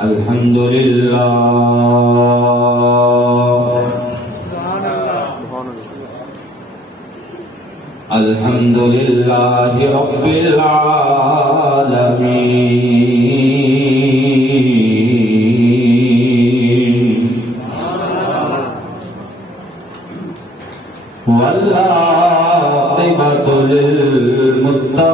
الحمد لله الحمد لله رب العالمين والعاقبة للمتقين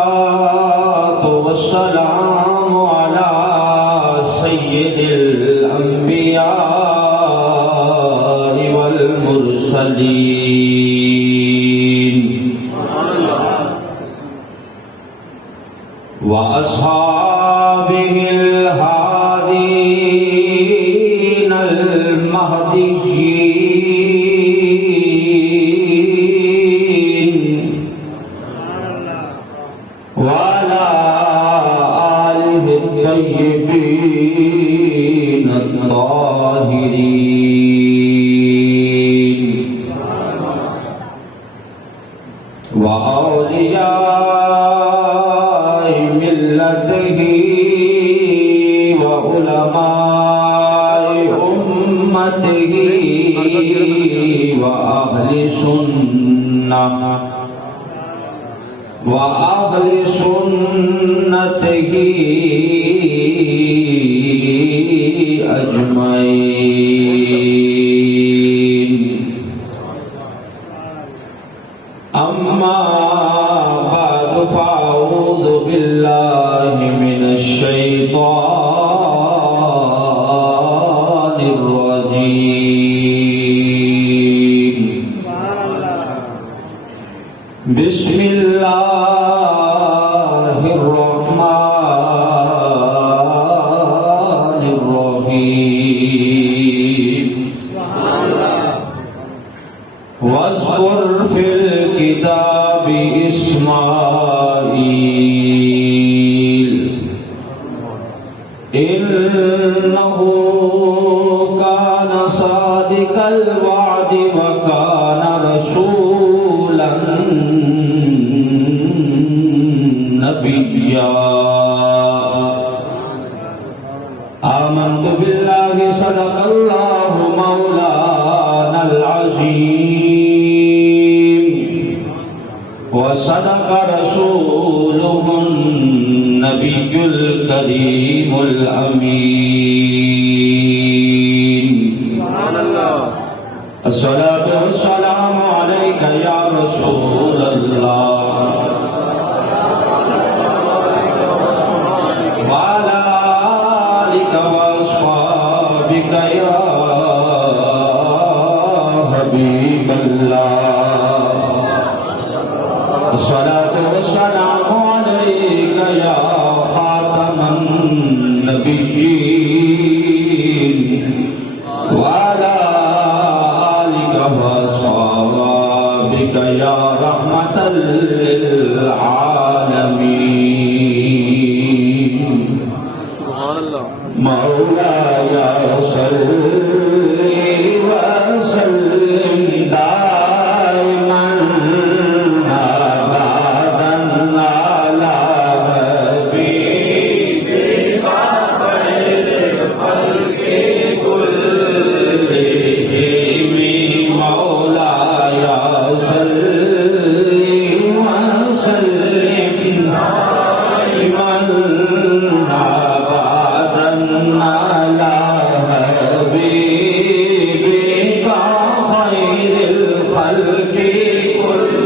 والصلاة والسلام على سيد الأنبياء والمرسلين وأصحابه الهادين المهديين وعلى آله الطيبين الطاهرين وأولياء ملته وعلماء أمته وأهل سنته أجمعين أما بعد فأعوذ بالله من الشيطان الرجيم بسم الله الرحمن الرحيم واذكر في الكتاب إسماعيل إنه كان صادق الوعد وكان رسولا نبيا آمنت بالله صدق الله مولانا العظيم وصدق رسوله النبي الكريم الأمين الصلاة والسلام عليك يا رسول الله وعلى آلك وأصحابك يا حبيب الله الصلاة والسلام عليك يا خاتم النبيين وعلى آلك وأصحابك يا رحمة للعالمين مولاي صل وسلم دائما أبدا على حبيبك خير الخلق كلهم مولاي صل وسلم دائما أبدا على حبيبك خير الخلق كلهم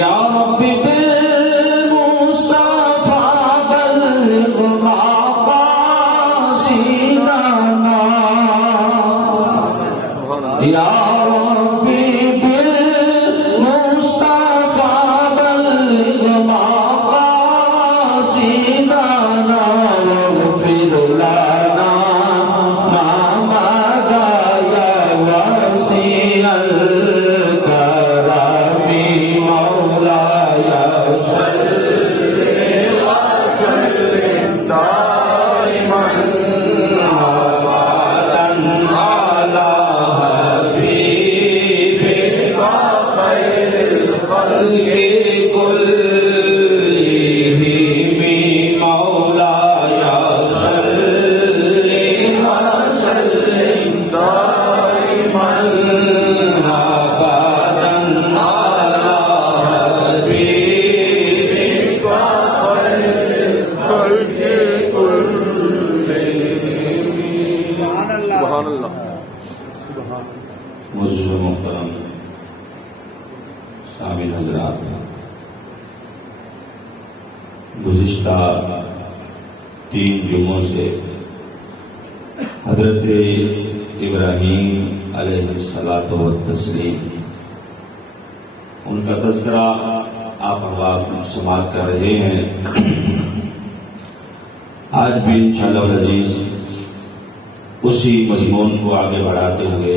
يا رب بالمصطفى بلغ مقاصدنا يا رب بالمصطفى بلغ مقاصدنا واغفر لنا ما مضى يا وسيع الكرم مولاي صل وسلم دائما أبدا على معزز و محترم سامعین حضرات، گزشتہ 3 جمعوں سے حضرت ابراہیم علیہ الصلاۃ والتسلیم ان کا تذکرہ آپ احباب سماعت کر رہے ہیں۔ آج بھی انشاءاللہ العزیز اسی مضمون کو آگے بڑھاتے ہوئے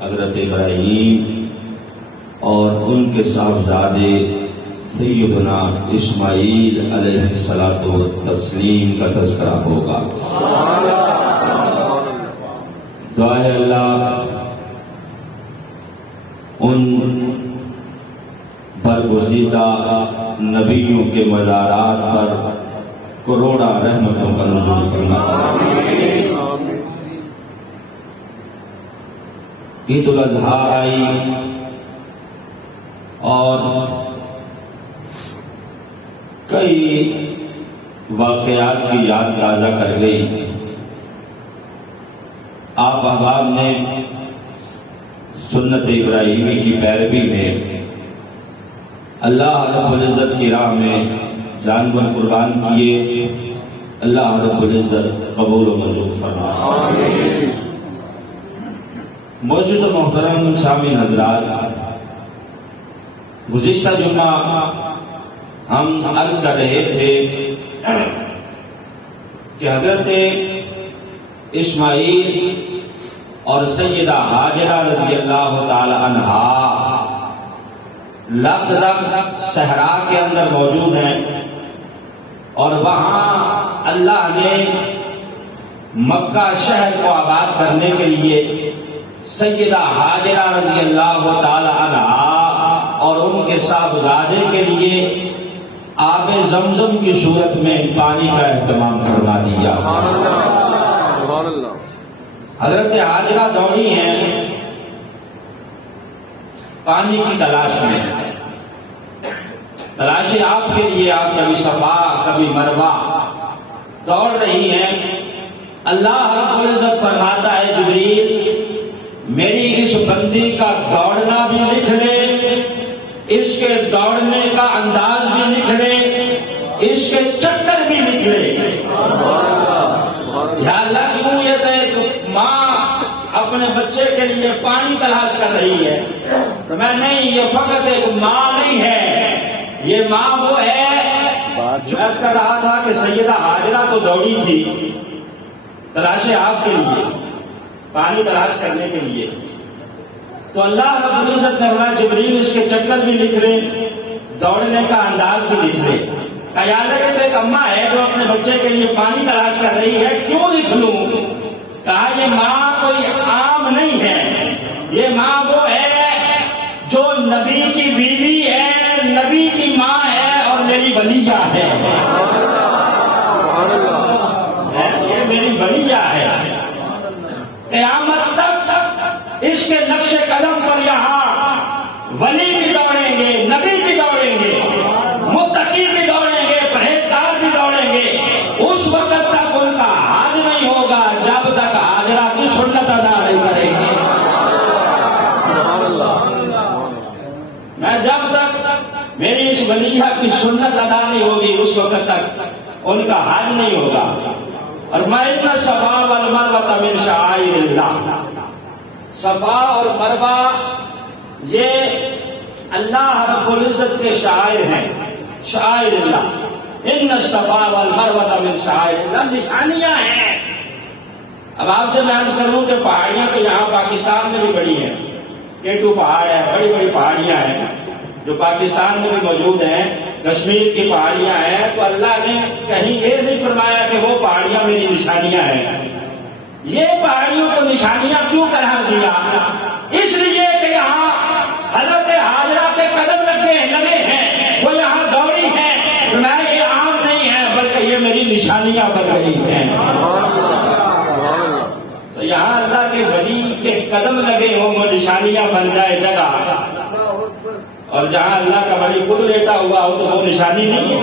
حضرت ابراہیم اور ان کے صاحبزادے سیدنا اسماعیل علیہ الصلاۃ والتسلیم کا تذکرہ ہوگا۔ دعا ہے اللہ ان برگزیدہ نبیوں کے مزارات پر کروڑا رحمتوں کا نزول کرنا۔ عید الاضحیٰ آئی اور کئی واقعات کی یاد تازہ کر گئی۔ آپ احباب نے سنت ابراہیمی کی پیروی میں اللہ رب العزت کی راہ میں جانور قربان کیے۔ اللہ رب العزت قبول و منظور فرمائے۔ معزز و محترم سامعین حضرات، گزشتہ جمعہ ہم عرض کر رہے تھے کہ حضرت اسماعیل اور سیدہ ہاجرہ رضی اللہ تعالی عنہا لقدق صحرا کے اندر موجود ہیں، اور وہاں اللہ نے مکہ شہر کو آباد کرنے کے لیے سیدہ ہاجرہ رضی اللہ تعالی عنہا اور ان کے صاحبزادے کے لیے آب زمزم کی صورت میں پانی کا اہتمام کروا دیا۔ حضرت ہاجرہ دوڑی ہیں پانی کی تلاش میں، تلاشی آپ کے لیے، آپ کبھی صفا کبھی مروہ دوڑ رہی ہیں۔ اللہ رب العزت فرماتا ہے جبریل میری اس بندی کا دوڑنا بھی لکھ لے، اس کے دوڑنے کا انداز بھی لکھ لے، اس کے چکر بھی لکھ لے۔ یا اللہ کیوں یہ تھے کہ ماں اپنے بچے کے لیے پانی تلاش کر رہی ہے؟ تو میں نہیں، یہ فقط ایک ماں نہیں ہے، یہ ماں وہ ہے جو عرض کر رہا تھا کہ سیدہ ہاجرہ تو دوڑی تھی تلاشے آپ کے لیے، پانی تلاش کرنے کے لیے، تو اللہ رب العزت نے فرمایا جبریل اس کے چکر بھی لکھ لے، دوڑنے کا انداز بھی لکھ لے۔ خیال ہے کہ ایک اماں ہے جو اپنے بچے کے لیے پانی تلاش کر رہی ہے، کیوں لکھ لوں؟ کہا یہ ماں کوئی عام نہیں ہے، یہ ماں وہ ہے جو نبی کی بیوی ہے، نبی کی ماں ہے اور میری ولیہ ہے، یہ میری ولیہ ہے۔ قیامت تک اس کے نقش قدم پر یہاں ولی بھی دوڑیں گے، نبی بھی دوڑیں گے، متقی بھی دوڑیں گے، پرہیزگار بھی دوڑیں گے۔ اس وقت تک ان کا حاج نہیں ہوگا جب تک ہاجرہ کی سنت ادا نہیں کریں گے۔ میں جب تک میری اس ولیہ کی سنت ادا نہیں ہوگی اس وقت تک ان کا حاج نہیں ہوگا۔ اور فَإِنَّ الصَّفَا وَالْمَرْوَةَ مِنْ شَعَائِرِ اللَّهِ، صفا اور مروہ یہ اللہ رب العزت کے شعائر ہیں، شعائر اللہ۔ ان الصفا والمروہ من شعائر اللہ، نشانیاں ہیں۔ اب آپ سے میں عرض کروں کہ پہاڑیاں تو یہاں پاکستان میں بھی بڑی ہیں، کیٹو پہاڑ ہے، بڑی بڑی پہاڑیاں ہیں جو پاکستان میں بھی موجود ہیں، کشمیر کی پہاڑیاں ہیں، تو اللہ نے کہیں یہ نہیں فرمایا کہ وہ پہاڑیاں میری نشانیاں ہیں۔ یہ پہاڑیوں کو نشانیاں کیوں قرار دیا؟ اس لیے کہ یہاں حضرت ہاجرہ کے قدم لگے ہیں، وہ یہاں دوڑی ہیں، فرمایا یہ عام نہیں ہے بلکہ یہ میری نشانیاں بن رہی ہیں۔ تو یہاں اللہ کے ولی کے قدم لگے ہوں، وہ نشانیاں بن جائے جگہ، اور جہاں اللہ کا ولی خود لیٹا ہوا ہو تو وہ نشانی نہیں ہے۔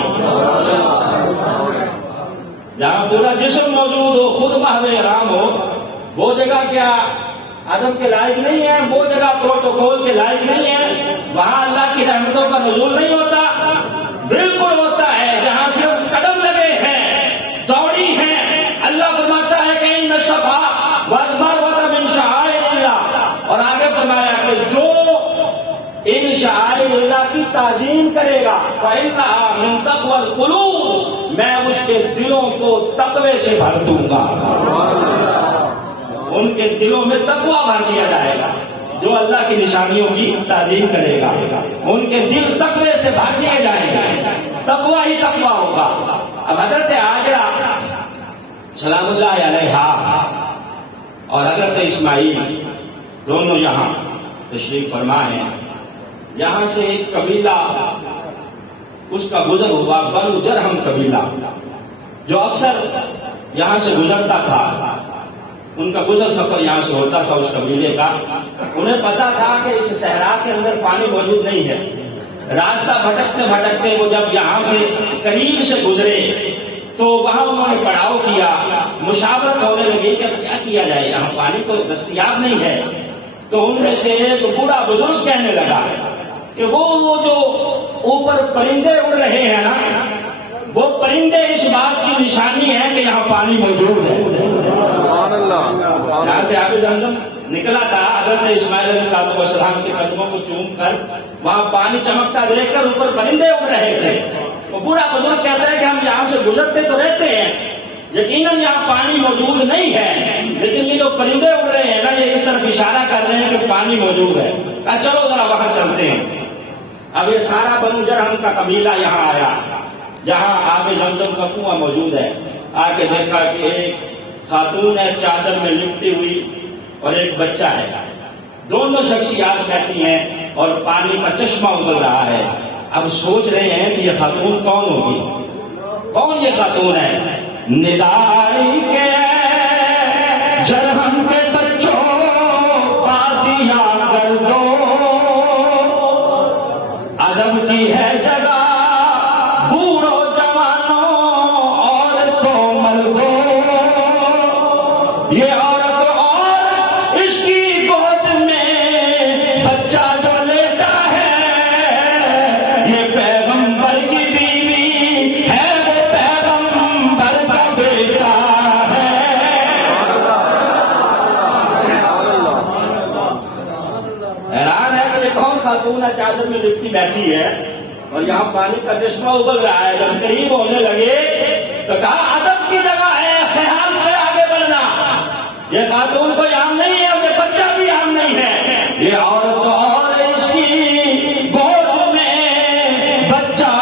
جہاں پورا جسم موجود ہو، خود محو احرام ہو، وہ جگہ کیا ادب کے لائق نہیں ہے، وہ جگہ پروٹوکول کے لائق نہیں ہے، وہاں اللہ کی رحمتوں کا نزول نہیں ہوتا؟ بالکل ہوتا ہے، جہاں صرف قدم لگے ہیں، دوڑی ہیں۔ اللہ فرماتا ہے کہ ان الصفا والمروہ من شعائر اللہ، اور آگے فرمایا کہ جو ان شعائر اللہ کی تعظیم کرے گا فإنها من تقوى القلوب، میں اس کے دلوں کو تقوی سے بھر دوں گا۔ ان کے دلوں میں تقوی بھر دیا جائے گا، جو اللہ کی نشانیوں کی تعظیم کرے گا ان کے دل تقوی سے بھر دیے جائیں گے، تقوی ہی تقوی ہوگا۔ اب حضرت ہاجرہ سلام اللہ علیہا اور حضرت اسماعیل دونوں یہاں تشریف فرما ہیں۔ یہاں سے ایک قبیلہ اس کا گزر ہوا، بنو جرہم قبیلہ، جو اکثر یہاں سے گزرتا تھا، ان کا گزر سفر یہاں سے ہوتا تھا اس قبیلے کا۔ انہیں پتا تھا کہ اس صحرا کے اندر پانی موجود نہیں ہے۔ راستہ بھٹکتے بھٹکتے وہ جب یہاں سے قریب سے گزرے تو وہاں انہوں نے پڑاؤ کیا، مشاورت ہونے لگی کہ کیا کیا جائے، یہاں پانی تو دستیاب نہیں ہے۔ تو ان میں سے ایک بوڑھا بزرگ کہنے لگا کہ وہ جو اوپر پرندے اڑ رہے ہیں نا، وہ پرندے اس بات کی نشانی ہے کہ یہاں پانی موجود ہے۔ یہاں سے آب زمزم نکلا تھا، حضرت اسماعیل علیہ السلام کے قدموں کو چوم کر وہاں پانی چمکتا دیکھ کر اوپر پرندے اڑ رہے تھے۔ وہ بوڑھا بزرگ کہتا ہے کہ ہم یہاں سے گزرتے تو رہتے ہیں، یقیناً یہاں پانی موجود نہیں ہے، لیکن یہ جو پرندے اڑ رہے ہیں نا، یہ اس طرف اشارہ کر رہے ہیں کہ پانی موجود ہے۔ کہا چلو ذرا وہاں چلتے ہیں۔ اب یہ سارا بنو جرہم کا قبیلہ یہاں آیا، جہاں آب زمزم کا کنواں موجود ہے۔ آ کے دیکھا کہ ایک خاتون ہے چادر میں لپٹی ہوئی اور ایک بچہ ہے، دونوں شخصیات بیٹھی ہیں اور پانی کا چشمہ ابل رہا ہے۔ اب سوچ رہے ہیں کہ یہ خاتون کون ہوگی، کون یہ خاتون ہے؟ ندائی کے جرہم کے بچوں پادیا کر دو، ادب کی ہے جگہ بوڑھو جوانوں عورتوں مردوں، یہ عورت اور اس کی گود میں بچہ جو لیتا ہے، یہ پیغمبر کی بیوی ہے، وہ پیغمبر کا بیٹا ہے۔ حیران ہے کہ یہ کون خاتون ہے چادر میں لپٹی بیٹھی ہے اور یہاں پانی کا چشمہ ابل رہا ہے۔ جب قریب ہونے لگے تو کہا ادب کی جگہ ہے، خیال سے آگے بڑھنا، یہ خاتون کوئی عام نہیں ہے اور یہ بچہ بھی عام نہیں ہے، یہ عورت اور اس کی گود میں بچہ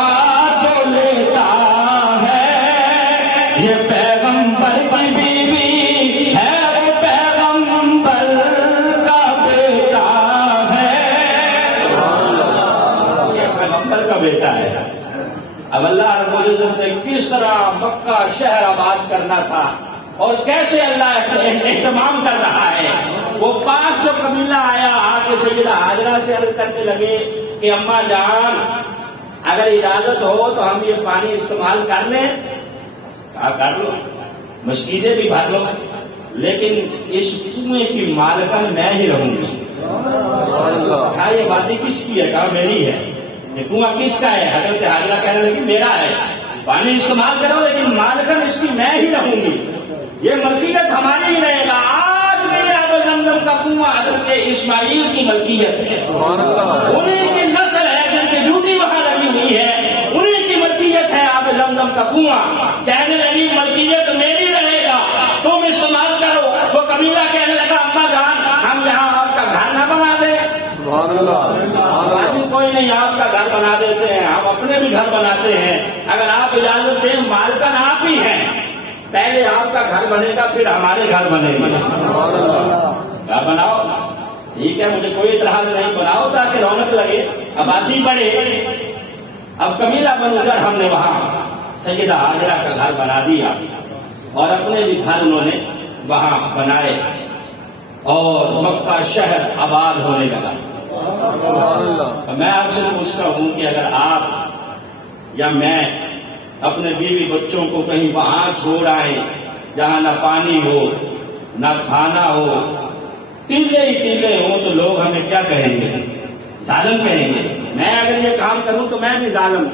جو لیتا ہے، یہ پیغمبر کی بیوی ہے، وہ پیغمبر کا بیٹا ہے، یہ پیغمبر کا بیٹا ہے۔ اب اللہ رب العزت نے کس طرح مکہ شہر آباد کرنا تھا اور کیسے اللہ اہتمام کر رہا ہے۔ وہ پاس جو قبیلہ آیا آ کے سیدہ ہاجرہ سے عرض کرنے لگے کہ اماں جان اگر اجازت ہو تو ہم یہ پانی استعمال کر لیں۔ کہا کر لو، مشکیزیں بھی بھر لو، لیکن اس کنویں کی مالکن میں ہی رہوں گی۔ کہا یہ وادی کس کی ہے؟ کہا میری ہے۔ یہ کنواں کس کا ہے؟ حضرت ہاجرہ کہنے لگی میرا ہے، پانی استعمال کرو لیکن مالکن اس کی میں ہی رہوں گی، یہ ملکیت ہماری ہی رہے گا۔ آج بھی آب زمزم کا کنواں حضرت اسماعیل کی ملکیت ہے، انہیں کی نسل ہے جن کی ڈیوٹی وہاں لگی ہوئی ہے، انہیں کی ملکیت ہے آب زمزم کا کنواں۔ کہنے لگی ملکیت میری رہے گا، تم استعمال کرو۔ وہ قبیلہ کہنے لگا اماں جان ہم یہاں آپ کا گھر نہ بنا دیں۔ کوئی نہیں، آپ کا گھر بنا دیتے ہیں، ہم اپنے بھی گھر بناتے ہیں، اگر آپ اجازت دیں، مالکن آپ ہی ہیں، پہلے آپ کا گھر بنے گا پھر ہمارے گھر بنے گا۔ بناؤ، ٹھیک ہے، مجھے کوئی اعتراض نہیں، بناؤ تاکہ رونق لگے، آبادی بڑھے۔ اب قبیلہ بنو جرہم نے وہاں سیدہ ہاجرہ کا گھر بنا دیا اور اپنے بھی گھر انہوں نے وہاں بنائے اور مکہ شہر آباد ہونے لگا۔ میں آپ سے پوچھتا ہوں کہ اگر آپ یا میں اپنے بیوی بچوں کو کہیں وہاں چھوڑ آئیں جہاں نہ پانی ہو، نہ کھانا ہو، تیلے ہی تیلے ہوں تو لوگ ہمیں کیا کہیں گے؟ ظالم کہیں گے۔ میں اگر یہ کام کروں تو میں بھی ظالم ہوں،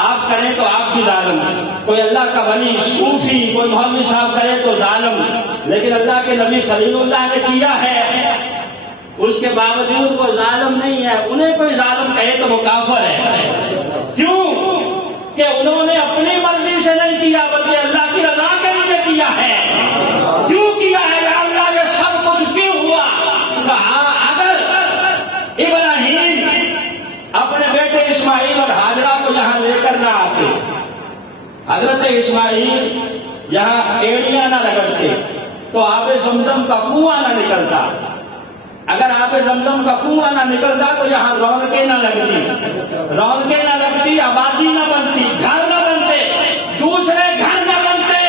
آپ کریں تو آپ بھی ظالم، کوئی اللہ کا ولی صوفی کوئی مولوی صاحب کرے تو ظالم، لیکن اللہ کے نبی خلیل اللہ نے کیا ہے، اس کے باوجود وہ ظالم نہیں ہے۔ انہیں کوئی ظالم کہے تو وہ کافر ہے۔ کیوں کہ انہوں نے اپنی مرضی سے نہیں کیا بلکہ اللہ کی رضا کے لیے کیا ہے۔ کیوں کیا ہے؟ یا اللہ یہ سب کچھ کیوں ہوا؟ کہا اگر ابراہیم اپنے بیٹے اسماعیل اور ہاجرہ کو یہاں لے کر نہ آتے، حضرت اسماعیل یہاں ایڑیاں نہ رگڑتے تو آب زمزم کا کنواں نہ نکلتا، اگر آب زمزم کا کنواں نہ نکلتا تو یہاں رونقیں نہ لگتی، آبادی نہ بنتی، گھر نہ بنتے، دوسرے گھر نہ بنتے،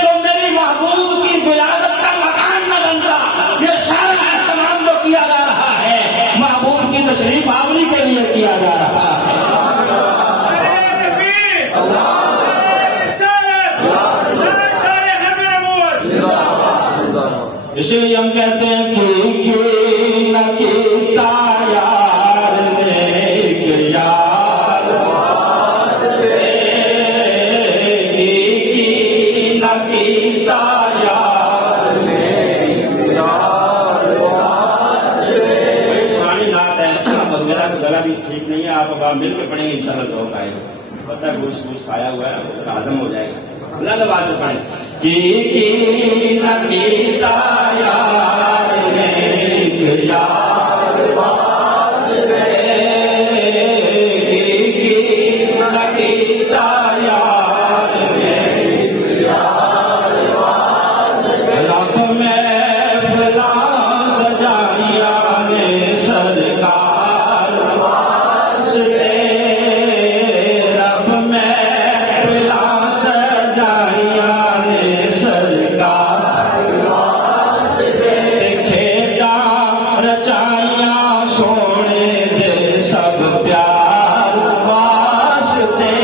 تو میری محبوب کی ولادت کا مکان نہ بنتا۔ یہ سارا اہتمام جو کیا جا رہا ہے محبوب کی تشریف آوری کے لیے کیا جا رہا ہے۔ اسی لیے ہم کہتے ہیں کہ یار نیک یار واسطے نہ کیتا یار نیک یار واسطے۔ پرانی نعت ہے اور میرا گلا بھی ٹھیک نہیں ہے، آپ اب مل کے پڑھیں گے انشاءاللہ ذوق آئے گا، پتہ ہے گوشت کھایا ہوا ہے ہضم ہو جائے گا۔ اللہ دبا سے پڑھیں کی نہ کیتا یار نیک یار واسطے، کی نہ کیتا یار نیک یار واسطے، رب محفلاں سجائیاں نے سرکار واسطے، رب محفلاں سجائیاں رچائیاں سونے دے سب پیار واسطے،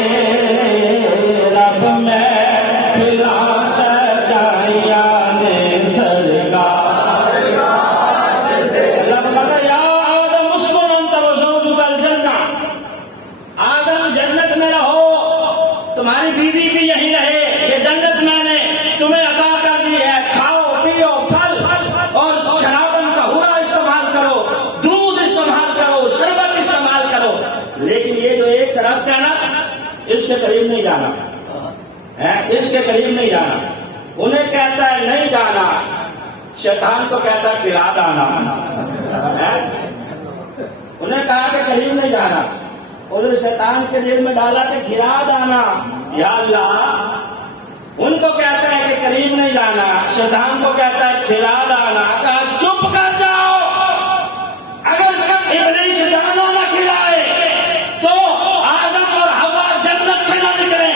رب محفلاں سجائیاں نے سرکار واسطے۔ رب کہتا یا آدم اسکن انت وزوجک الجنہ، آدم جنت میں رہو، تمہاری بیوی بھی یہیں رہے، یہ جنت میں نے تمہیں عطا کر دی ہے، کھاؤ پیو پھل اور شرابن کا ہورا استعمال کرو، دودھ استعمال کرو، شربت استعمال کرو، لیکن یہ جو ایک درخت ہے نا اس کے قریب نہیں جانا ہے، اس کے قریب نہیں جانا۔ انہیں کہتا ہے نہیں جانا، شیطان کو کہتا ہے کھلا دانا، انہیں کہا کہ قریب نہیں جانا، ادھر شیطان کے دل میں ڈالا کہ کھلا دانا۔ یا اللہ ان کو کہتا ہے کہ قریب نہیں جانا، شیطان کو کہتا ہے کھلا دانا، کہا چپ کر جاؤ، اگر ابلیس دانا نہ کھلائے تو آدم اور حوا جنت سے نہ نکلیں،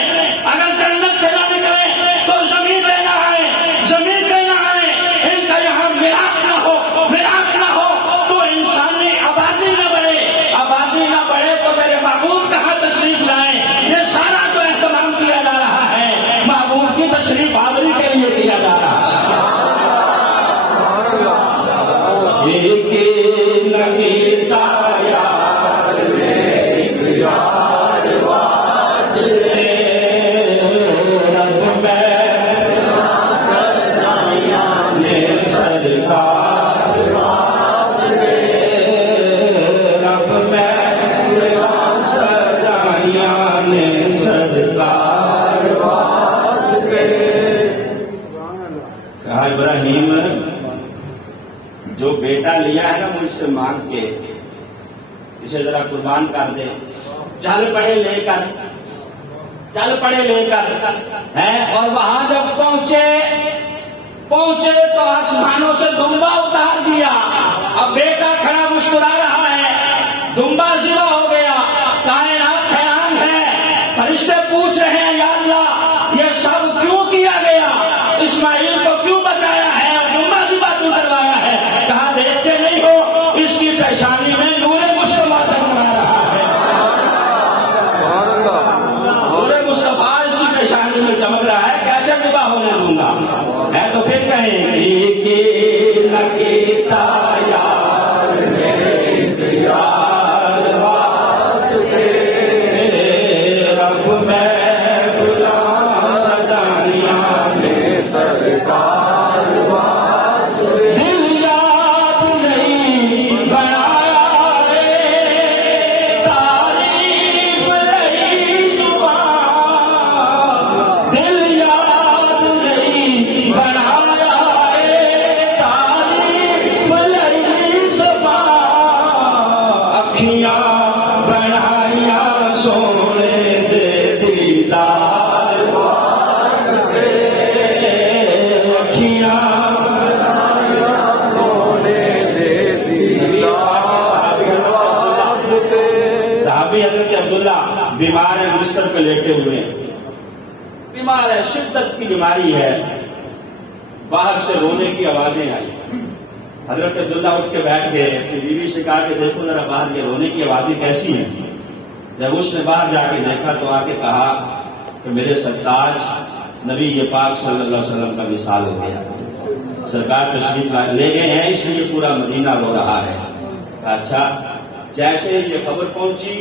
اگر جنت سے نہ نکلیں تو زمین پہ نہ آئے، زمین پہ نہ آئے، ان کا یہاں میراث نہ ہو، میراث نہ ہو تو انسانی آبادی نہ بڑھے، آبادی نہ بڑھے تو میرے محبوب کہاں تشریف لائیں۔ یہ سارا جو اہتمام کیا جا رہا ہے محبوب کی تشریف آوری کے لیے کیا جا رہا ہے۔ ابراہیم جو بیٹا لیا ہے نا مجھ سے مانگ کے، اسے ذرا قربان کر دے، چل پڑے لے کر، چل پڑے لے کر ہے۔ اور وہاں جب پہنچے تو آسمانوں سے دمبا اتار دیا، اب بیٹا کھڑا مسکرا رہا ہے، دمبا ذبح ہو گیا، کائنات حیران ہے، فرشتے پوچھ رہے ہیں یا اللہ یہ سب کیوں کیا گیا، اسماعیل کو کیوں بچایا ہے اور دمبا ذبح کیوں کروایا ہے؟ کہا دیکھتے نہیں ہو اس کی پیشانی میں نور مصطفیٰ چمک رہا ہے، نور مصطفیٰ اس کی پیشانی میں چمک رہا ہے، کیسے ذبح ہونے دوں گا؟ ہے تو پھر کہیں کیتا یار میرے یار واسطے رب میں غلام سجانیاں نے سرکار واسطے دل یاد نہیں بنایا رے تعریف نہیں زبان دل یاد نہیں بنایا رے تعریف نہیں زبان اکھیاں بنائیاں سونے دے دیدار واسطے اکھیاں صحابی حضرت عبداللہ بیمار ہے، بستر پہ لیٹے ہوئے ہیں، بیمار ہے، شدت کی بیماری ہے، باہر سے رونے کی آوازیں آئی، حضرت عبداللہ اٹھ کے بیٹھ گئے، اپنی بیوی سے کہا کہ دیکھو ذرا باہر کے رونے کی آوازیں کیسی ہیں؟ جب اس نے باہر جا کے دیکھا تو آ کے کہا کہ میرے سرتاج نبی پاک صلی اللہ علیہ وسلم کا وصال ہو گیا، سرکار تشریف لے گئے ہیں اس لیے پورا مدینہ رو رہا ہے۔ اچھا، جیسے یہ خبر پہنچی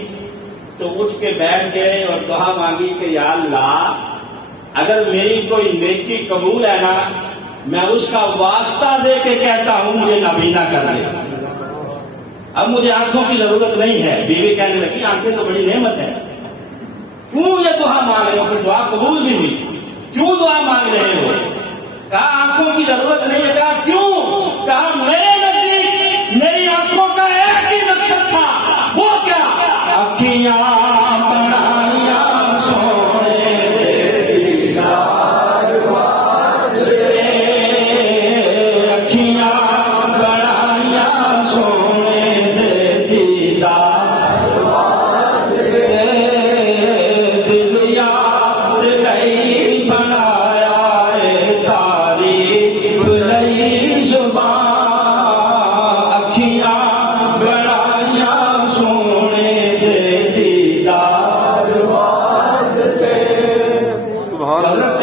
تو اٹھ کے بیٹھ گئے اور دعا مانگی کہ یا اللہ اگر میری کوئی نیکی قبول ہے نا، میں اس کا واسطہ دے کے کہتا ہوں مجھے نابینا کر دے۔ اب مجھے آنکھوں کی ضرورت نہیں ہے۔ بیوی کہنے لگی آنکھیں تو بڑی نعمت ہے، کیوں یہ دعا مانگ رہے ہو؟ پھر دعا قبول بھی ہوئی، کیوں دعا مانگ رہے ہو؟ کہا آنکھوں کی ضرورت نہیں ہے۔ کہا کیوں؟ کہا میرے نزدیک میری آنکھوں کا ایک ہی مقصد تھا، وہ کیا؟ اکھیاں بنائیاں سونے دے دیدار واسطے، اکھیاں بنائیاں سونے دے دیدار واسطے، دل یاد نہیں بنایا اے تعریف نہیں زبان، اکھیاں بنائیاں سونے دے دیدار واسطے۔ حضرت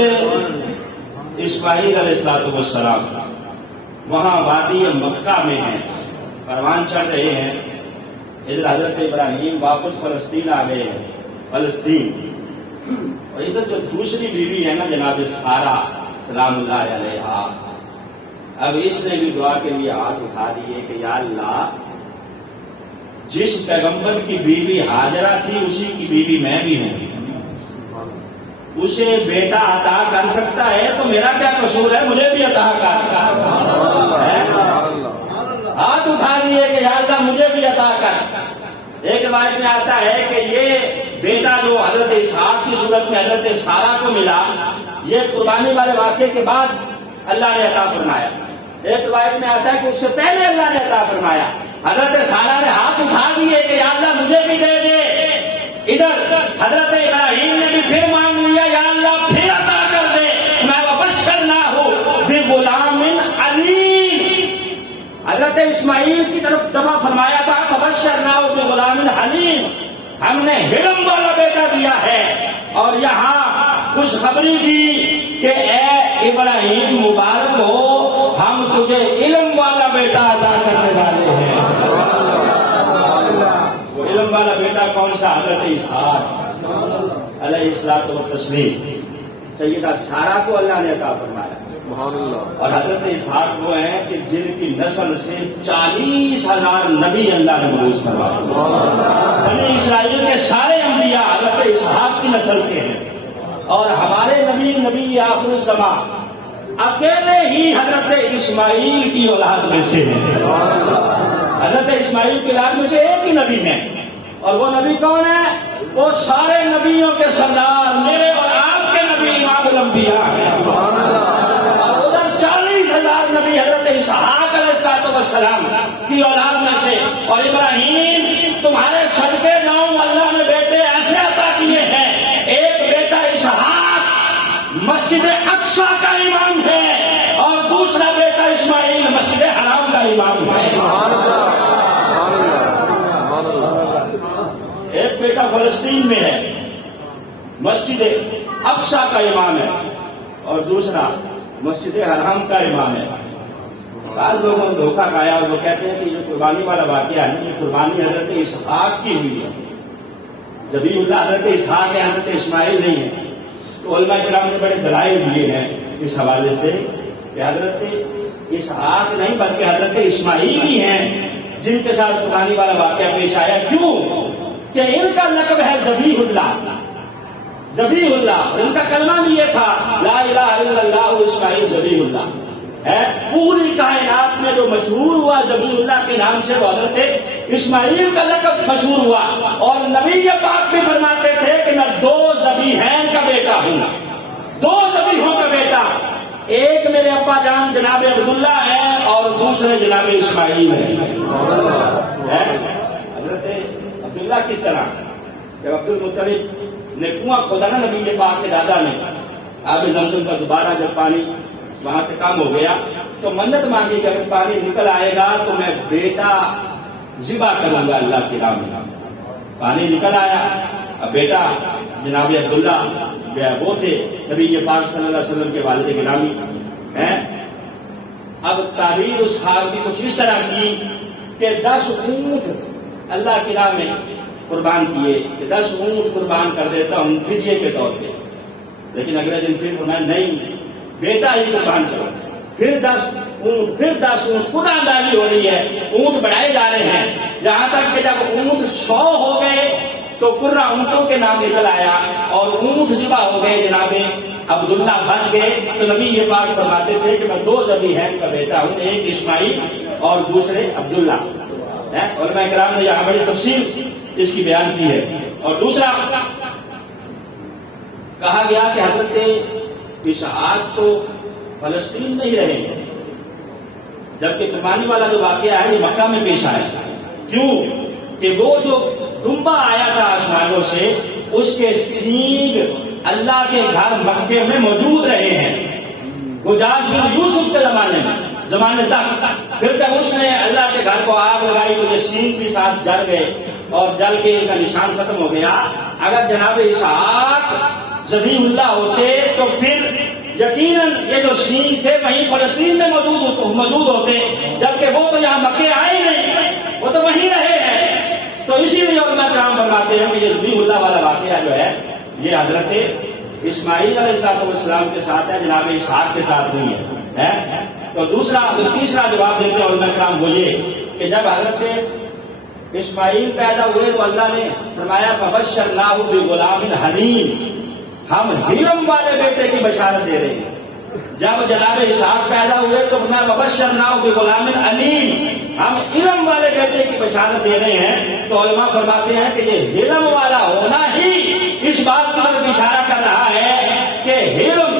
اسماعیل علیہ السلام وہاں وادی مکہ میں ہیں، پروان چڑھ رہے ہیں، ادھر حضرت ابراہیم واپس فلسطین آ گئے ہیں، فلسطین، اور ادھر جو دوسری بیوی ہے نا جناب سارہ سلام اللہ علیہا، اب اس نے بھی دعا کے لیے ہاتھ اٹھا دیے کہ یا اللہ جس پیغمبر کی بیوی ہاجرہ تھی اسی کی بیوی میں بھی ہوں، اسے بیٹا عطا کر سکتا ہے تو میرا کیا قصور ہے، مجھے بھی عطا کر۔ ہاتھ اٹھا دیے کہ یا اللہ مجھے بھی عطا کر۔ ایک روایت میں آتا ہے کہ یہ بیٹا جو حضرت اسحاق کی صورت میں حضرت سارہ کو ملا، یہ قربانی والے واقعے کے بعد اللہ نے عطا فرمایا۔ ایک روایت میں آتا ہے کہ اس سے پہلے اللہ نے عطا فرمایا۔ حضرت سارہ نے ہاتھ اٹھا دیے کہ یا اللہ مجھے بھی دے دے۔ ادھر حضرت ابراہیم نے بھی پھر مانگ لیا یا اللہ پھر عطا کر دے، میں وبشرناہ بغلام علیم۔ حضرت اسماعیل کی طرف دفع فرمایا تھا فبشرناہ بغلام علیم، ہم نے علم والا بیٹا دیا ہے، اور یہاں خوشخبری دی کہ اے ابراہیم مبارک ہو، ہم تجھے علم والا بیٹا عطا کرنے والے ہیں۔ وہ علم والا بیٹا کون سا؟ حضرت اسحاق علیہ الصلوۃ والتسلیم۔ سیدہ سارہ کو اللہ نے عطا فرمایا، اور حضرت اسحاق وہ ہیں کہ جن کی نسل سے 40,000 نبی اللہ نے مبعوث فرمایا۔ بنی اسرائیل کے سارے انبیاء حضرت اسحاق کی نسل سے ہیں، اور ہمارے نبی آخر الزمان اکیلے ہی حضرت اسماعیل کی اولاد میں سے ہیں۔ حضرت اسماعیل کی اولاد میں سے ایک ہی نبی ہے، اور وہ نبی کون ہے؟ وہ سارے نبیوں کے سردار، میرے اور آپ کے نبی امام الانبیاء ہیں۔ اور ادھر 40,000 نبی حضرت اسحاق علیہ السلام کی اولاد میں سے، اور ابراہیم تمہارے صدقے جاؤں اللہ نے بیٹے ایسے عطا کیے ہیں، ایک بیٹا اسحاق مسجد اقصی کا امام ہے، اور دوسرا بیٹا اسماعیل مسجد حرام کا امام ہے۔ ایک بیٹا فلسطین میں ہے، مسجد اقصی کا امام ہے، اور دوسرا مسجد حرام کا امام ہے۔ بعض لوگوں نے دھوکہ کھایا اور وہ کہتے ہیں کہ یہ قربانی والا واقعہ ہے، یہ قربانی حضرت اسحاق کی ہوئی ہے، ذبیح اللہ حضرت اسحاق ہے، حضرت اسماعیل نہیں ہے۔ تو علماء کرام نے بڑے دلائل دیے ہیں اس حوالے سے کہ حضرت اسحاق نہیں بلکہ حضرت اسماعیل ہی ہیں جن کے ساتھ قربانی والا واقعہ پیش آیا۔ کیوں کہ ان کا لقب ہے ذبیح اللہ، ذبیح اللہ، اور ان کا کلمہ بھی یہ تھا لا الہ الا اللہ اسماعیل ذبیح اللہ ہے۔ پوری کائنات میں جو مشہور ہوا ذبیح اللہ کے نام سے وہ حضرت اسماعیل کا لقب مشہور ہوا، اور نبی پاک بھی فرماتے تھے کہ میں دو ذبیحین کا بیٹا ہوں، دو ذبیحوں کا بیٹا، ایک میرے ابا جان جناب عبداللہ ہے اور دوسرے جناب اسماعیل ہے۔ حضرت عبداللہ کس طرح؟ جب عبد المطلب نے کنواں کھودا نا نبی پاک کے دادا نے، آب زمزم کا دوبارہ جب پانی وہاں سے کم ہو گیا تو منت مانگی کہ اگر پانی نکل آئے گا تو میں بیٹا ذبح کروں گا اللہ کی راہ میں۔ پانی نکل آیا، اب بیٹا جناب عبداللہ جو ہے وہ تھے نبی پاک صلی اللہ علیہ وسلم کے والد گرامی ہیں۔ اب تعبیر اس حال کی کچھ اس طرح کی کہ 10 اونٹ اللہ کی راہ میں قربان کیے، کہ 10 اونٹ قربان کر دیتا ہوں فدیے کے طور پہ، لیکن اگلے دن پھر فرمایا نہیں بیٹا ہی قربان کرو، پھر 10 اونٹ، پھر 10 اونٹ، خدا اندازی ہو رہی ہے، اونٹ بڑھائے جا رہے ہیں، جہاں تک کہ جب اونٹ 100 ہو گئے تو قرہ اونٹوں کے نام نکل آیا اور اونٹ ذبح ہو گئے، جناب عبداللہ بچ گئے۔ تو نبی یہ بات فرماتے تھے کہ میں 2 ذبیحین کا بیٹا ہوں، ایک اسماعیل اور دوسرے عبداللہ۔ علماء کرام نے یہاں بڑی تفصیل اس کی بیان کی ہے۔ اور دوسرا کہا گیا کہ حضرت اسحاق تو فلسطین میں ہی رہے ہیں، جبکہ قربانی والا جو واقعہ ہے یہ مکہ میں پیش آیا۔ کیوں کہ وہ جو دمبا آیا تھا آسمانوں سے، اس کے سینگ اللہ کے گھر مکے میں موجود رہے ہیں، حجاج بن یوسف کے زمانے تک۔ پھر جب اس نے اللہ کے گھر کو آگ لگائی تو یہ سینگ بھی ساتھ جل گئے اور جل کے ان کا نشان ختم ہو گیا۔ اگر جناب اسحاق ذبیح اللہ ہوتے تو پھر یقیناً یہ جو سینگ تھے وہیں فلسطین میں موجود ہوتے، جبکہ وہ تو یہاں مکے آئے نہیں، وہ تو وہیں رہے ہیں۔ تو اسی لیے علماء کرام فرماتے ہیں کہ یہ ذبیح اللہ والا واقعہ جو ہے یہ حضرت اسماعیل علیہ السلام کے ساتھ ہے، جناب اسحاق کے ساتھ نہیں ہے۔ تو تیسرا جواب دیتے ہیں علماء کرام وہ یہ کہ جب حضرت اسماعیل پیدا ہوئے تو اللہ نے فرمایا فبشرناہ بغلام حلیم، ہم حلم والے بیٹے کی بشارت دے رہے ہیں۔ جب جناب اسحاق پیدا ہوئے تو فرمایا وبشرناہ بغلام علیم، ہم علم والے بیٹے کی بشارت دے رہے ہیں۔ تو علماء فرماتے ہیں کہ یہ علم والا ہونا ہی اس بات کی طرف اشارہ کر رہا ہے کہ علم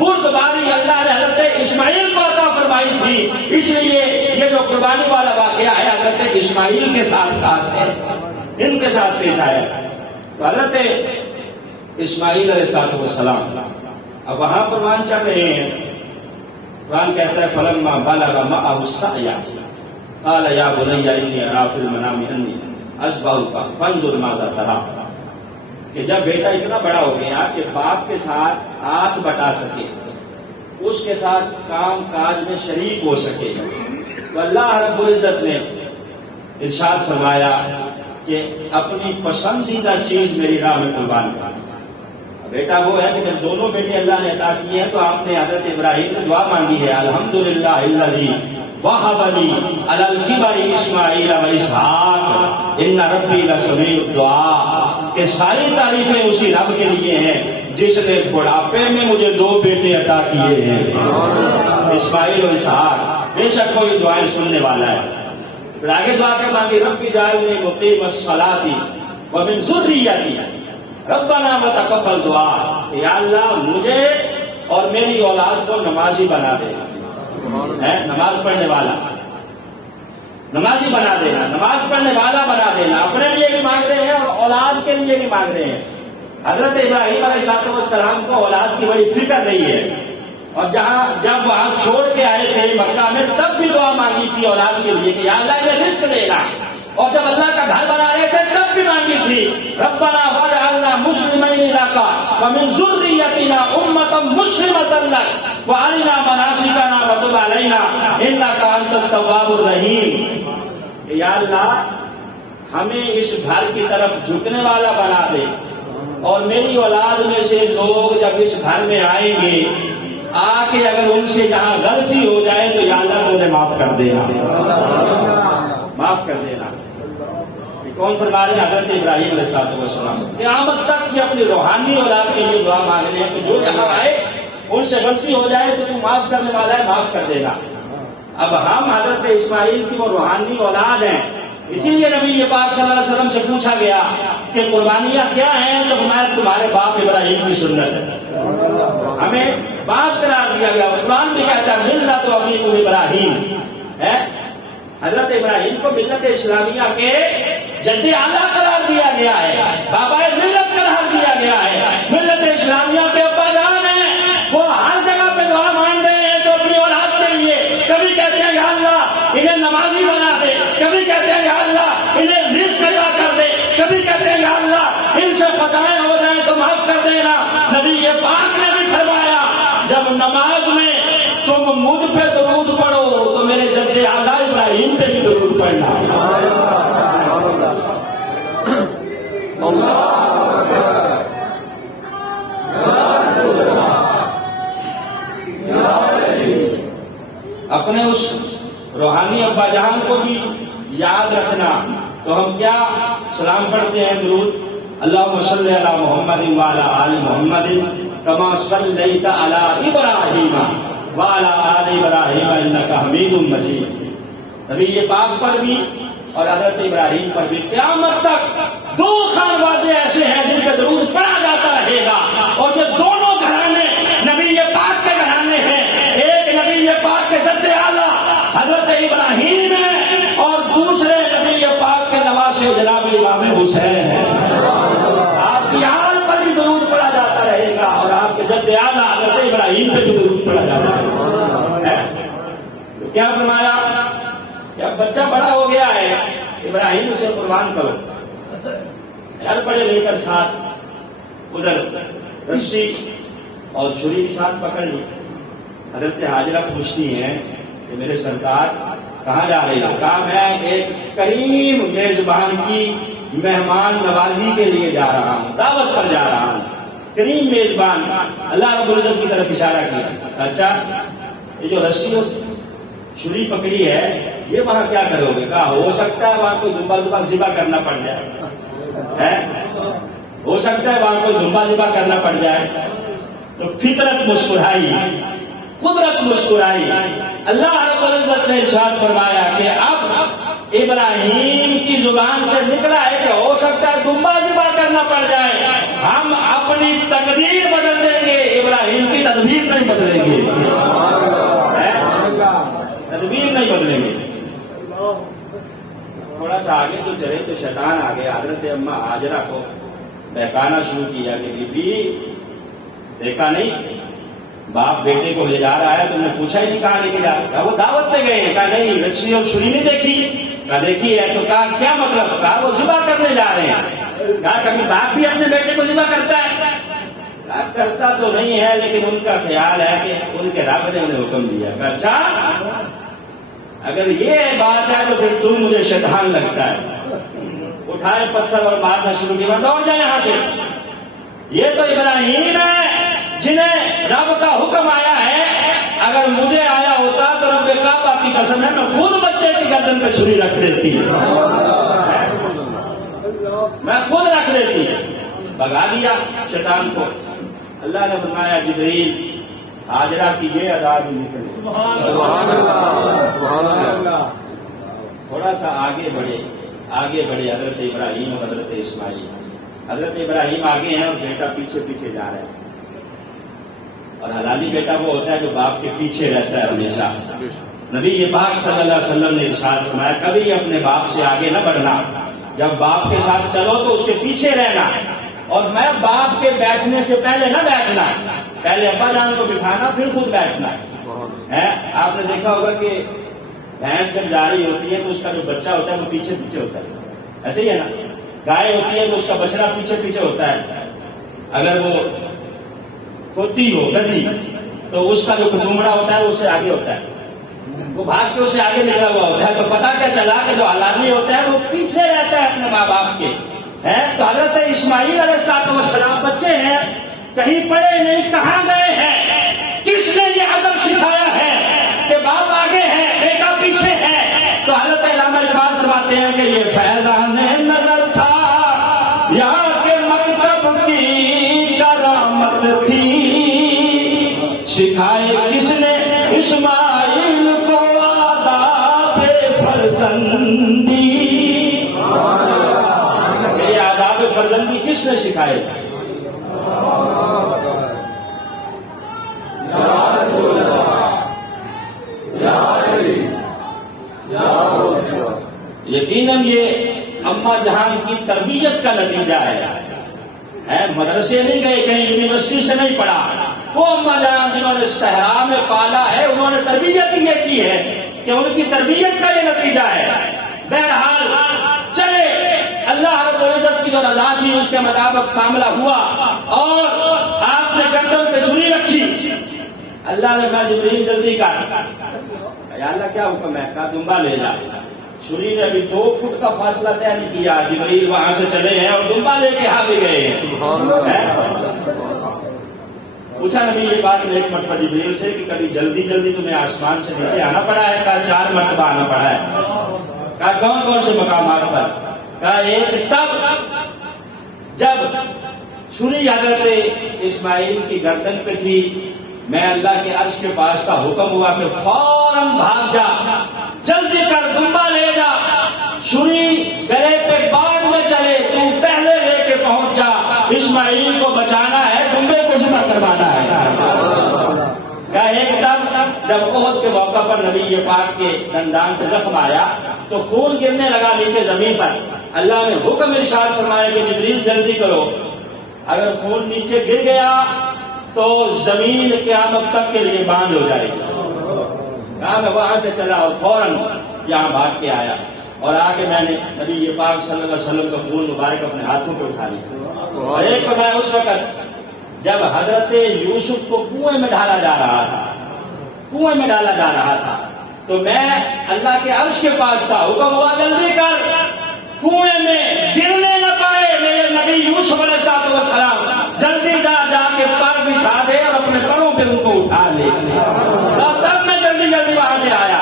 بردباری اللہ نے حضرت اسماعیل کو عطا فرمائی تھی، اس لیے یہ جو قربانی والا واقعہ ہے حضرت اسماعیل کے ساتھ ہے، ان کے ساتھ پیش آیا۔ تو حضرت اسماعیل علیہ السلام اب وہاں قربان چل رہے ہیں۔ قرآن کہتا ہے فلما بلغ معه السعي قال یا بنی انی ارى في المنام انی اذبحك فانظر ماذا ترى، کہ جب بیٹا اتنا بڑا ہو گیا کہ باپ کے ساتھ ہاتھ بٹا سکے، اس کے ساتھ کام کاج میں شریک ہو سکے، تو اللہ رب العزت نے ارشاد فرمایا کہ اپنی پسندیدہ چیز میری راہ میں قربان کر۔ بیٹا وہ ہے کہ جب دونوں بیٹے اللہ نے عطا کیے ہیں تو آپ نے حضرت ابراہیم نے دعا مانگی ہے الحمدللہ الذی وہب لی علی الکبر اسماعیل و اسحاق ان ربی لسمیع الدعاء، کہ ساری تعریفیں اسی رب کے لیے ہیں جس نے بڑھاپے میں مجھے 2 بیٹے عطا کیے ہیں، اسماعیل و اسحاق، بے شک کوئی دعائیں سننے والا ہے۔ پھر آگے دعا کے مانگی ربی جعلنی مقیم الصلاۃ ومن ذریتی ربنا وتقبل دعا، یا اللہ مجھے اور میری اولاد کو نمازی بنا دے، نماز پڑھنے والا، نمازی بنا دینا، نماز پڑھنے والا بنا دینا۔ اپنے لیے بھی مانگ رہے ہیں اور اولاد کے لیے بھی مانگ رہے ہیں۔ حضرت ابراہیم علیہ السلام کو اولاد کی بڑی فکر رہی ہے، اور جب وہاں چھوڑ کے آئے تھے مکہ میں تب بھی دعا مانگی تھی اولاد کے لیے کہ یا اللہ انہیں رزق دینا، اور جب اللہ کا گھر بنا رہے تھے تب بھی مانگی تھی ربنا واجعلنا مسلمین لک ومن ذریتنا امۃ مسلمۃ لک، وَأَرِنَا مَنَاسِكَنَا وَتُبْ عَلَيْنَا إِنَّكَ أَنْتَ التَّوَّابُ الرَّحِيمُ. یا اللہ ہمیں اس گھر کی طرف جھکنے والا بنا دے، اور میری اولاد میں سے لوگ جب اس گھر میں آئیں گے آ کے اگر ان سے جہاں غلطی ہو جائے تو یا اللہ تو انہیں معاف کر دینا، معاف کر دینا. کون فرما رہے ہیں؟ حضرت ابراہیم علیہ السلام. قیامت تک یہ اپنی روحانی اولاد کے لیے دعا مانگ رہے ہیں کہ جو یہاں آئے ان سے غلطی ہو جائے تو تو معاف کرنے والا ہے، معاف کر دینا. اب ہم حضرت اسماعیل کی وہ روحانی اولاد ہیں، اسی لیے نبی پاک صلی اللہ علیہ وسلم سے پوچھا گیا کہ قربانیاں کیا ہیں، تو فرمایا تمہارے باپ ابراہیم کی سنت ہے. ہمیں باپ قرار دیا گیا. قرآن بھی کہتا ہے ملت ابیکم ابراہیم ہے، حضرت ابراہیم کو ملت اسلامیہ کے جد اعلیٰ قرار دیا گیا ہے، بابا ملت قرار دیا گیا ہے. ملت اسلامیہ کے ابا جان ہیں، وہ ہر جگہ پہ دعا مانگ رہے ہیں تو اپنی اولاد کے لیے. کبھی کہتے ہیں یا اللہ انہیں نمازی بنا دے، کبھی کہتے ہیں یا اللہ انہیں رزق عطا کر دے، کبھی کہتے ہیں یا اللہ ان سے خطائیں ہو جائیں تو معاف کر دینا. نبی پاک نے بھی فرمایا جب نماز میں تم مجھ پہ درود پڑھو تو میرے جد اعلیٰ ابراہیم پہ بھی درود پڑھنا. اپنے اس روحانی ابا جان کو بھی یاد رکھنا. تو ہم کیا سلام پڑھتے ہیں؟ درود اللہم صلی علی محمد وعلی آل محمد کما صلیت علی ابراہیم وعلی آل ابراہیم انک حمید مجید. نبی پاک پر بھی اور حضرت ابراہیم پر بھی قیامت تک دو خانوادے ایسے ہیں جن پہ درود پڑھا جاتا رہے گا، اور یہ دونوں گھرانے نبی پاک کے گھرانے ہیں. ایک نبی پاک کے جد اعلیٰ حضرت ابراہیم ہے، اور دوسرے نبی پاک کے نواسے جناب امام حسین ہیں. آپ کی آل پر بھی درود پڑھا جاتا رہے گا، اور آپ کے جد اعلیٰ حضرت ابراہیم پہ بھی درود پڑھا جاتا رہے گا. تو کیا فرمایا کہ اب بچہ بڑا ہو گیا ہے، ابراہیم اسے قربان کرو. چل پڑے لے کر ساتھ ادھر رسی اور چھری کے ساتھ پکڑ لی. حضرت حاجرہ پوچھتی ہیں کہ میرے سرکار کہاں جا رہے ہیں؟ کہا میں ایک کریم میزبان کی مہمان نوازی کے لیے جا رہا ہوں، دعوت پر جا رہا ہوں. کریم میزبان، اللہ رب العزت کی طرف اشارہ کیا. اچھا یہ جو رسی اور چھری پکڑی ہے یہ وہاں کیا کرو گے؟ کہا ہو سکتا ہے وہاں کوئی دمبا ذبح کرنا پڑ جائے، ہو سکتا ہے وہاں کوئی دمبا ذبح کرنا پڑ جائے. تو فطرت مسکرائی، قدرت مسکرائی. اللہ رب العزت نے ارشاد فرمایا کہ اب ابراہیم کی زبان سے نکلا ہے کہ ہو سکتا ہے دمبا ذبح کرنا پڑ جائے، ہم اپنی تقدیر بدل دیں گے، ابراہیم کی تدبیر نہیں بدلیں گے، تدبیر نہیں بدلیں گے. تھوڑا سا آگے تو چلے تو شیطان آ گیا. حضرت اما حاجرہ کو بہکانا شروع کیا کہ بی بی دیکھا نہیں باپ بیٹے کو لے جا رہا ہے، تم نے پوچھا ہی نہیں کہاں لے کے جا رہا. وہ دعوت پہ گئے. کہا نہیں رسی اور چھری نہیں دیکھی. کہا دیکھی ہے. تو کہا کیا مطلب؟ کہا وہ ذبح کرنے جا رہے ہیں. کہا کبھی باپ بھی اپنے بیٹے کو ذبح کرتا ہے؟ کہا کرتا تو نہیں ہے لیکن ان کا خیال ہے کہ ان کے رب نے انہیں حکم دیا. کہا اچھا اگر یہ بات ہے تو پھر تم مجھے شیطان لگتا ہے. اٹھائے پتھر اور مارنا شروع کیا. دوڑ جائے یہاں سے. یہ تو ابراہیم ہے جنہیں رب کا حکم آیا ہے. اگر مجھے آیا ہوتا تو رب کعبہ کی قسم ہے میں خود بچے کی گردن پہ چھری رکھ دیتی، میں خود رکھ دیتی. بھگا دیا شیطان کو. اللہ نے فرمایا جبریل حاجرہ کی یہ ادا بھی نکلی. سبحان اللہ، سبحان اللہ. تھوڑا سا آگے بڑھے حضرت ابراہیم اور حضرت اسماعیل. حضرت ابراہیم آگے ہیں اور بیٹا پیچھے پیچھے جا رہا ہے. اور حلالی بیٹا وہ ہوتا ہے جو باپ کے پیچھے رہتا ہے ہمیشہ. نبی پاک صلی اللہ علیہ وسلم نے ارشاد فرمایا کبھی اپنے باپ سے آگے نہ بڑھنا، جب باپ کے ساتھ چلو تو اس کے پیچھے رہنا. اور میں باپ کے بیٹھنے سے پہلے نہ بیٹھنا، پہلے ابا جان کو بٹھانا پھر خود بیٹھنا ہے. آپ نے دیکھا ہوگا کہ بھینس جب جا رہی ہوتی ہے تو اس کا جو بچہ ہوتا ہے وہ پیچھے پیچھے ہوتا ہے، ایسے ہی ہے نا. گائے ہوتی ہے تو اس کا بچڑا پیچھے پیچھے ہوتا ہے. اگر وہ کھوتی ہو گدھی تو اس کا جو کچمڑا ہوتا ہے وہ اس سے آگے ہوتا ہے، وہ بھاگ کے اس سے آگے نکلا ہوا ہوتا ہے، تو پتا کیا چلا کہ جو حلالی ہوتا ہے وہ پیچھے رہتا ہے اپنے ماں باپ کے. تو حضرت اسماعیل علیہ السلام بچے ہیں، کہیں پڑھے نہیں، کہاں گئے ہیں؟ کس نے یہ ادب سکھایا ہے کہ باپ آگے ہے بیٹا پیچھے ہے؟ تو حضرت علامہ اقبال فرماتے ہیں کہ یہ فیضان نظر تھا یہاں کے مکتب کی کرامت تھی، سکھائے کس نے اسماعیل کو آداب فرزندی، یہ آداب فرزندی کس نے سکھائے؟ یقیناً یہ اما جہان کی تربیت کا نتیجہ ہے، مدرسے نہیں گئے، کہیں یونیورسٹی سے نہیں پڑھا، وہ اما جہان جنہوں نے صحرا میں پالا ہے انہوں نے تربیت یہ کی ہے کہ ان کی تربیت کا یہ نتیجہ ہے. بہرحال چلے، اللہ رب العزت کی جو رضا تھی اس کے مطابق معاملہ ہوا اور آپ نے گردن پہ چھری رکھی. اللہ نے کہا جبریل جلدی کر، یا اللہ کیا حکم ہے؟ کہا دمبا لے جا. چھری نے ابھی 2 فٹ کا فاصلہ طے نہیں کیا، جبریل وہاں سے چلے ہیں اور دمبا لے کے یہاں بھی گئے ہیں. پوچھا نبی یہ بات نے ایک مرتبہ جبریل سے کہ کبھی جلدی جلدی تمہیں آسمان سے نیچے آنا پڑا ہے؟ کہا 4 مرتبہ آنا پڑا ہے. کہا کون کون سے مقامات پر؟ کہا ایک تب جب چھری حضرت اسماعیل کی گردن پہ تھی، میں اللہ کے عرش کے پاس کا حکم ہوا کہ فوراً بھاگ جا، جلدی کر، دمبا لے جا. چھری گلے پہ بعد میں چلے، تو پہلے لے کے پہنچ جا، اسماعیل کو بچانا ہے، دمبے کو ذبح کروانا ہے. کیا ایک تب جب احد کے موقع پر نبی پاک کے دندان پہ زخم آیا تو خون گرنے لگا نیچے زمین پر. اللہ نے حکم ارشاد فرمایا کہ جبریل جلدی کرو، اگر خون نیچے گر گیا تو زمین قیامت تک کے لیے باندھ ہو جائے گی. میں وہاں سے چلا اور فوراً یہاں بھاگ کے آیا اور آگے میں نے نبی پاک صلی اللہ علیہ وسلم کا خون مبارک اپنے ہاتھوں پہ اٹھا لیا. اور ایک فرمایا اس وقت جب حضرت یوسف کو کنویں میں ڈالا جا رہا تھا، کنویں میں ڈالا جا رہا تھا، تو میں اللہ کے عرش کے پاس تھا، حکم ہوا جلدی کر، کنویں میں گرنے نہ پائے میرے نبی یوسف علیہ السلام، جلدی جا کے پر بچھا دے اور اپنے پروں پہ ان کو اٹھا لے. تب میں جلدی جلدی وہاں سے آیا.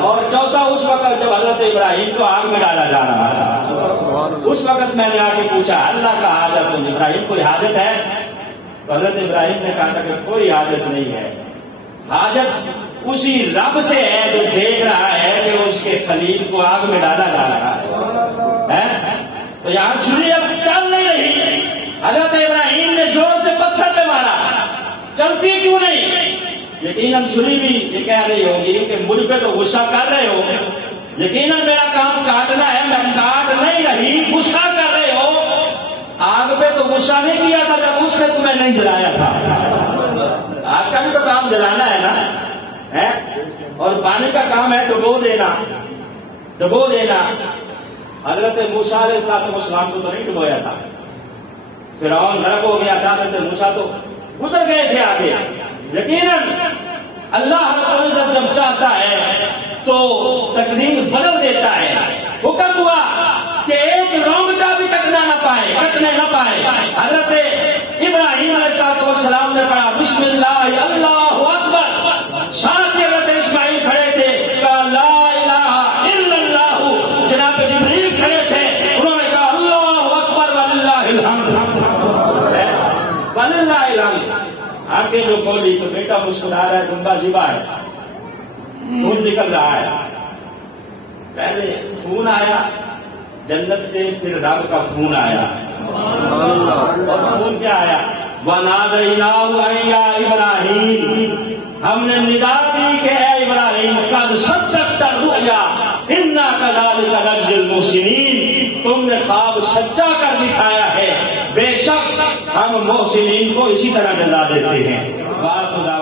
اور چوتھا اس وقت جب حضرت ابراہیم کو آگ میں ڈالا جا رہا تھا، اس وقت میں نے آ کے پوچھا اللہ کا حاجت ابراہیم کوئی حاجت ہے؟ تو حضرت ابراہیم نے کہا تھا کہ کوئی حاجت نہیں ہے، حاجت اسی رب سے ہے جو دیکھ رہا ہے کہ اس کے خلیل کو آگ میں ڈالا جا رہا ہے. تو یہاں چھری اب چل نہیں رہی. حضرت ابراہیم نے زور سے پتھر پہ مارا، چلتی کیوں نہیں؟ یقیناً چھری بھی یہ کہہ رہی ہوگی کہ مجھ پہ تو غصہ کر رہے ہو، یقیناً میرا کام کاٹنا ہے، میں کاٹ نہیں رہی، غصہ کر رہے ہو. آگ پہ تو غصہ نہیں کیا تھا جب اس نے تمہیں نہیں جلایا تھا. آگ کا بھی تو کام جلانا ہے نا، اور پانی کا کام ہے ڈبو دینا، ڈبو دینا. حضرت موسیٰ علیہ السلام کو تو نہیں ڈبویا تھا، فرعون غرق ہو گیا تھا، حضرت موسیٰ تو گزر گئے تھے آگے. یقیناً اللہ رب العزت جب چاہتا ہے تو تقدیر بدل دیتا ہے. حکم ہوا کہ ایک رونگٹا بھی کٹنے نہ پائے. حضرت ابراہیم علیہ السلام نے پڑھا بسم اللہ اللہ اکبر، ساتھ ہی حضرت اسماعیل کھڑے تھے، کہا لا الہ الا اللہ. جناب جبریل کھڑے تھے، انہوں نے کہا اللہ اکبر وللہ الحمد، وللہ الحمد. آگے جو بولی تو بیٹا مسکرا رہا ہے، دمبا ذبح ہے، خون نکل رہا ہے. پہلے خون آیا جنت سے، پھر رب کا خون آیا. اور خون کیا آیا؟ وَنَادَيْنَاهُ أَن يَا إِبْرَاهِيمُ، ہم نے ندا دی کہ اے ابراہیم قد صدقت الرؤيا إِنَّا كَذَلِكَ نَجْزِي الْمُحْسِنِينَ، تم نے خواب سچا کر دکھایا ہے، بے شک ہم محسنین کو اسی طرح جزا دیتے ہیں. بات خدا